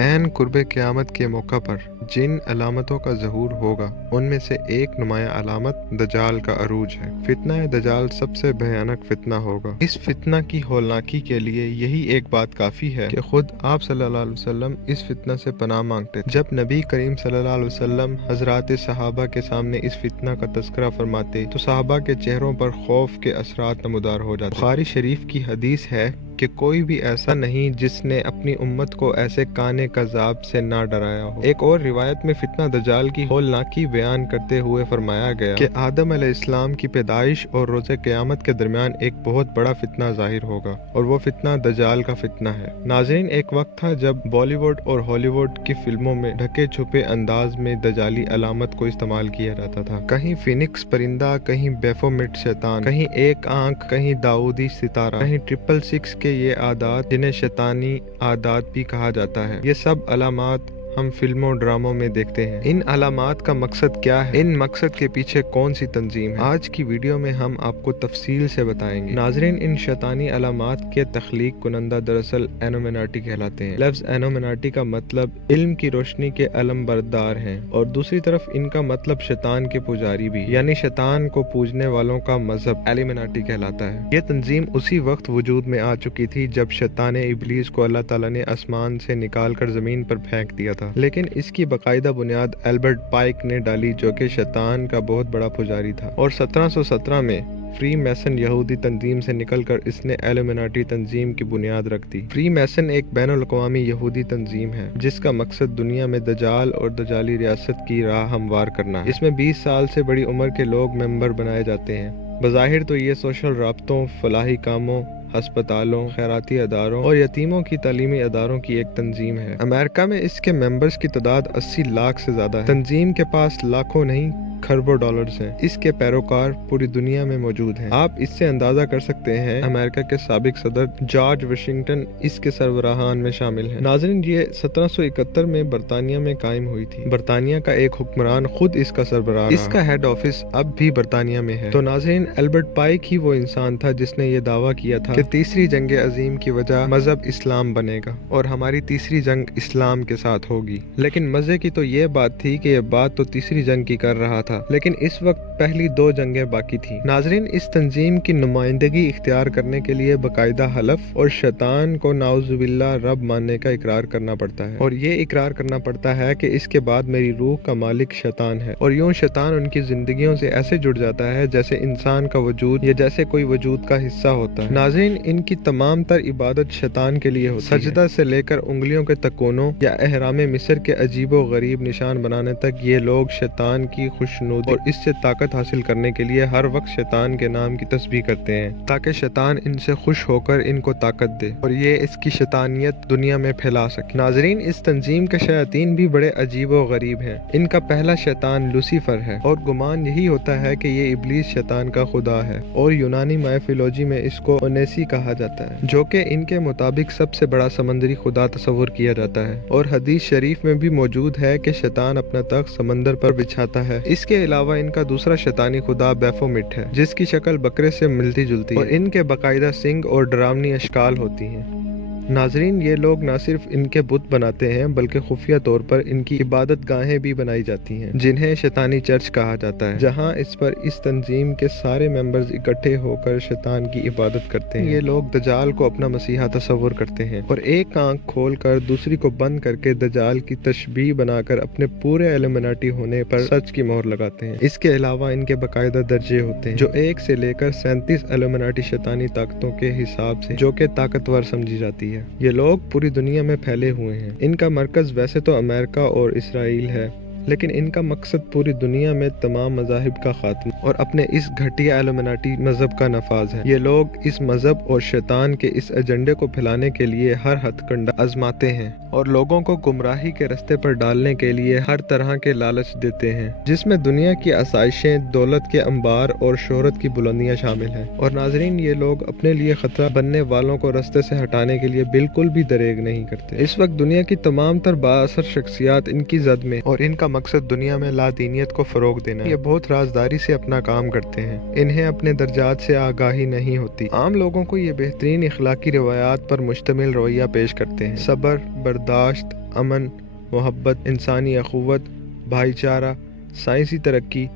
ऐन कुर्बे क़यामत के मौका पर जिन अलामतों का ज़हूर होगा उनमें से एक नुमाया अलामत दजाल का अरूज है। फितना दजाल सबसे भयानक फितना होगा। इस फितना की होलनाकी के लिए यही एक बात काफ़ी है कि खुद आप सल्लल्लाहु अलैहि वसल्लम इस फितना से पनाह मांगते थे। जब नबी करीम सल्लल्लाहु अलैहि वसल्लम हज़रात सहाबा के सामने इस फितना का तज़किरा फरमाते तो सहाबा के चेहरों पर खौफ के असरात नमूदार हो जाते। बुखारी शरीफ की हदीस है कि कोई भी ऐसा नहीं जिसने अपनी उम्मत को ऐसे काने कज़ाब से ना डराया हो। एक और रिवायत में फितना दजाल की होलनाकी बयान करते हुए फरमाया गया कि आदम अलैहिस्सलाम की पैदाइश और रोज़े क़यामत के दरमियान एक बहुत बड़ा फितना ज़ाहिर होगा और वो फितना दजाल का फितना है। नाज़रीन, एक वक्त था जब बॉलीवुड और हॉलीवुड की फिल्मों में ढके छुपे अंदाज में दजाली अलामत को इस्तेमाल किया जाता था। कहीं फिनिक्स परिंदा, कहीं बेफोमिट शैतान, कहीं एक आंख, कहीं दाऊदी सितारा, कहीं 666 के ये आदात जिन्हें शैतानी आदात भी कहा जाता है। ये सब अलामात हम फिल्मों ड्रामों में देखते हैं। इन अलामात का मकसद क्या है? इन मकसद के पीछे कौन सी तंजीम है? आज की वीडियो में हम आपको तफसील से बताएंगे। नाजरीन, इन शैतानी अलामात के तख्लीक कुनंदा दरअसल एनोमिनाटी कहलाते हैं। लफ्ज़ एनोमिनाटी का मतलब इल्म की रोशनी के अलम बरदार हैं और दूसरी तरफ इनका मतलब शैतान के पुजारी भी, यानी शैतान को पूजने वालों का मजहब एलिमिनाटी कहलाता है। ये तंजीम उसी वक्त वजूद में आ चुकी थी जब शैतान इबलीस को अल्लाह ताला ने आसमान से निकाल कर जमीन पर फेंक दिया था, लेकिन इसकी बाकायदा बुनियाद एल्बर्ट पाइक ने डाली जो कि शैतान का बहुत बड़ा पुजारी था। और 1717 में फ्री मैसन यहूदी तंजीम से निकलकर इसने एलिमिनाटी तंजीम की बुनियाद रख दी। फ्री मैसन एक बैनुल-अक़वामी यहूदी तंजीम है जिसका मकसद दुनिया में दजाल और दजाली रियासत की राह हमवार करना है। इसमें 20 साल से बड़ी उम्र के लोग मेंबर बनाए जाते हैं। बज़ाहिर तो ये सोशल राब्तों, फलाही कामों, अस्पतालों, खैराती अदारों और यतीमों की तालीमी अदारों की एक तंजीम है। अमेरिका में इसके मेंबर्स की तादाद 80 लाख से ज्यादा है। तंजीम के पास लाखों नहीं खरबों डॉलर्स हैं। इसके पैरोकार पूरी दुनिया में मौजूद हैं। आप इससे अंदाजा कर सकते हैं अमेरिका के साबिक सदर जॉर्ज वाशिंगटन इसके सरबराहान में शामिल हैं। नाज़रीन, ये 1771 में बरतानिया में कायम हुई थी। बरतानिया का एक हुक्मरान खुद इसका सरबराह। इसका हेड ऑफिस अब भी बरतानिया में है। तो नाज़रीन, एल्बर्ट पाइक ही वो इंसान था जिसने ये दावा किया था कि तीसरी जंग अजीम की वजह मजहब इस्लाम बनेगा और हमारी तीसरी जंग इस्लाम के साथ होगी। लेकिन मजे की तो ये बात थी कि ये बात तो तीसरी जंग की कर रहा था, लेकिन इस वक्त पहली 2 जंगें बाकी थी। नाजरीन, इस तंजीम की नुमाइंदगी इख्तियार करने के लिए बाकायदा हलफ और शैतान को नाउजुबिल्लाह रब मानने का इकरार करना पड़ता है और ये इकरार करना पड़ता है कि इसके बाद मेरी रूह का मालिक शैतान है। और यूं शैतान उनकी जिंदगियों से ऐसे जुड़ जाता है जैसे इंसान का वजूद या जैसे कोई वजूद का हिस्सा होता है। नाजरीन, इनकी तमाम तर इबादत शैतान के लिए होती है। सजदा से लेकर उंगलियों के तकोनों या एहराम मिस्र के अजीबो गरीब निशान बनाने तक ये लोग शैतान की खुशनुदी और इससे ताकत हासिल करने के लिए हर वक्त शैतान के नाम की तस्बीह करते हैं ताकि शैतान इनसे खुश होकर इनको ताकत दे और ये इसकी शैतानियत दुनिया में फैला सके। नाजरीन, इस तंजीम के शयातीन भी बड़े अजीब व गरीब हैं। इनका पहला शैतान लूसीफर है और गुमान यही होता है कि ये इब्लीस शैतान का खुदा है और यूनानी मायफोलॉजी में इसको ओनेसी कहा जाता है, जो कि इनके मुताबिक सबसे बड़ा समंदरी खुदा तस्वुर किया जाता है। और हदीस शरीफ में भी मौजूद है कि शैतान अपना तख्त समंदर पर बिछाता है। इसके अलावा इनका दूसरा शैतानी खुदा बेफोमिट है जिसकी शक्ल बकरे से मिलती जुलती है और इनके बाकायदा सिंग और डरावनी अशकाल होती हैं। नाजरीन, ये लोग न सिर्फ इनके बुत बनाते हैं बल्कि खुफिया तौर पर इनकी इबादत गाहें भी बनाई जाती हैं जिन्हें शैतानी चर्च कहा जाता है, जहां इस पर इस तंजीम के सारे मेंबर्स इकट्ठे होकर शैतान की इबादत करते हैं। ये लोग दजाल को अपना मसीहा तस्वुर करते हैं और एक आंख खोलकर दूसरी को बंद करके दजाल की तशबीह बनाकर अपने पूरे एलिमिनाटी होने पर सच की मोहर लगाते हैं। इसके अलावा इनके बाकायदा दर्जे होते हैं जो 1 से लेकर 37 एलिमिनाटी शैतानी ताकतों के हिसाब से जो कि ताकतवर समझी जाती है। ये लोग पूरी दुनिया में फैले हुए हैं। इनका मरकज वैसे तो अमेरिका और इसराइल है, लेकिन इनका मकसद पूरी दुनिया में तमाम मज़ाहिब का खात्मा और अपने इस घटिया एलिमिनाटी मजहब का नफाज है। ये लोग इस मजहब और शैतान के इस एजेंडे को फैलाने के लिए हर हथकंडा आजमाते हैं और लोगों को गुमराही के रास्ते पर डालने के लिए हर तरह के लालच देते हैं, जिसमें दुनिया की आसाइशें, दौलत के अंबार और शोहरत की बुलंदियां शामिल हैं। और नाजरीन, ये लोग अपने लिए खतरा बनने वालों को रास्ते से हटाने के लिए बिल्कुल भी दरेग नहीं करते। इस वक्त दुनिया की तमाम तर बाअसर शख्सियात इनकी जद में और इनका जिनका मकसद दुनिया में लादीनियत को फ़रोग देना है। ये बहुत राजदारी से अपना काम करते हैं। इन्हें अपने दर्जात से आगाही नहीं होती। आम लोगों को ये बेहतरीन इखलाकी रिवायात पर मुश्तमिल रवैया पेश करते हैं। सब्र, बर्दाश्त, अमन, मोहब्बत, इंसानी अखुवत, भाईचारा, साइंसी तरक्की,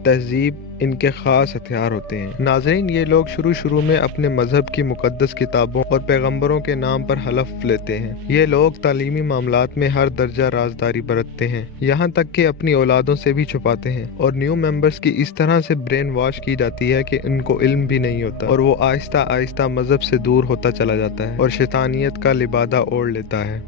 तहजीब इनके ख़ास हथियार होते हैं। नाज़रीन, ये लोग शुरू में अपने मज़हब की मुक़द्दस किताबों और पैगम्बरों के नाम पर हलफ लेते हैं। ये लोग तालीमी मामलात में हर दर्जा राजदारी बरतते हैं, यहाँ तक कि अपनी औलादों से भी छुपाते हैं। और न्यू मेंबर्स की इस तरह से ब्रेन वॉश की जाती है कि इनको इल्म भी नहीं होता और वो आहिस्ता आहिस्ता मज़हब से दूर होता चला जाता है और शैतानियत का लिबादा ओढ़ लेता है।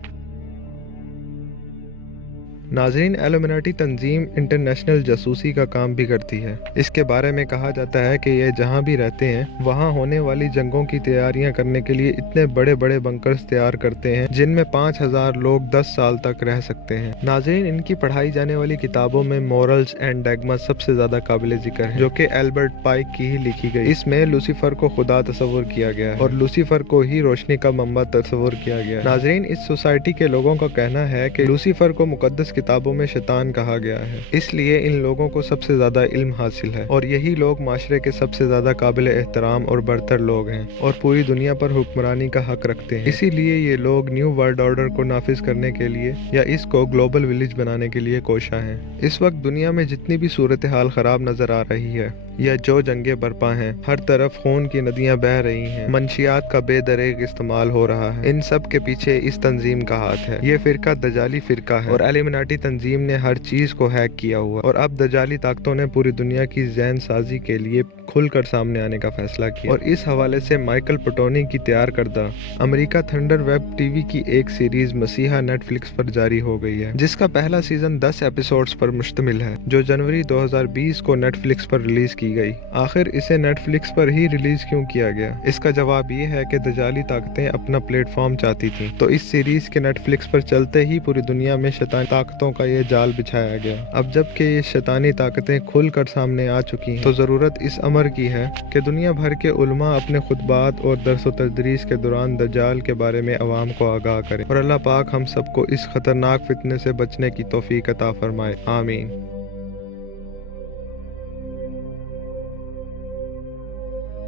नाज़रीन, इल्यूमिनाटी तंजीम इंटरनेशनल जासूसी का काम भी करती है। इसके बारे में कहा जाता है कि ये जहाँ भी रहते हैं वहाँ होने वाली जंगों की तैयारियाँ करने के लिए इतने बड़े बड़े बंकर्स तैयार करते हैं जिनमें 5000 लोग 10 साल तक रह सकते हैं। नाज़रीन, इनकी पढ़ाई जाने वाली किताबों में मॉरल्स एंड डैगमा सबसे ज़्यादा काबिल ज़िक्र है, जो कि एल्बर्ट पाइक की ही लिखी गई। इसमें लूसीफर को खुदा तस्वुर किया गया है और लूसीफर को ही रोशनी का मंबा तस्वुर किया गया है। नाज़रीन, इस सोसाइटी के लोगों का कहना है कि लूसीफर को मुकद्दस किताबों में शैतान कहा गया है, इसलिए इन लोगों को सबसे ज्यादा इल्म हासिल है और यही लोग माशरे के सबसे ज्यादा काबिल एहतराम और बरतर लोग हैं और पूरी दुनिया पर हुक्मरानी का हक रखते हैं। इसीलिए ये लोग न्यू वर्ल्ड ऑर्डर को नाफिज करने के लिए या इसको ग्लोबल विलेज बनाने के लिए कोशा हैं। इस वक्त दुनिया में जितनी भी सूरत हाल खराब नजर आ रही है या जो जंगे बरपा हैं, हर तरफ खून की नदियां बह रही हैं, मंशियात का बेदरेग इस्तेमाल हो रहा है, इन सब के पीछे इस तंजीम का हाथ है। ये फिरका दजाली फिरका है और इल्यूमिनाटी तंजीम ने हर चीज को हैक किया हुआ और अब दजाली ताकतों ने पूरी दुनिया की ज़हन साजी के लिए खुलकर सामने आने का फैसला किया। और इस हवाले से माइकल पटोनी की तैयार करदा अमेरिका थंडर वेब टीवी की एक सीरीज मसीहा नेटफ्लिक्स पर जारी हो गई है, जिसका पहला सीजन 10 एपिसोड्स पर मुश्तमिल है, जो जनवरी 2020 को नेटफ्लिक्स पर रिलीज की गई। आखिर इसे नेटफ्लिक्स पर ही रिलीज क्यों किया गया? इसका जवाब ये है कि दजाली ताकतें अपना प्लेटफॉर्म चाहती थी, तो इस सीरीज के नेटफ्लिक्स पर चलते ही पूरी दुनिया में शैतानी ताकतों का ये जाल बिछाया गया। अब जबकि ये शैतानी ताकतें खुलकर सामने आ चुकी हैं, तो जरूरत इस अमर की है कि दुनिया भर के उलमा अपने खुतबात और दर्स व तदरीस के दौरान दज्जाल के बारे में अवाम को आगाह करें और अल्लाह पाक हम सबको इस खतरनाक फितने से बचने की तौफीक अता फरमाए। आमीन।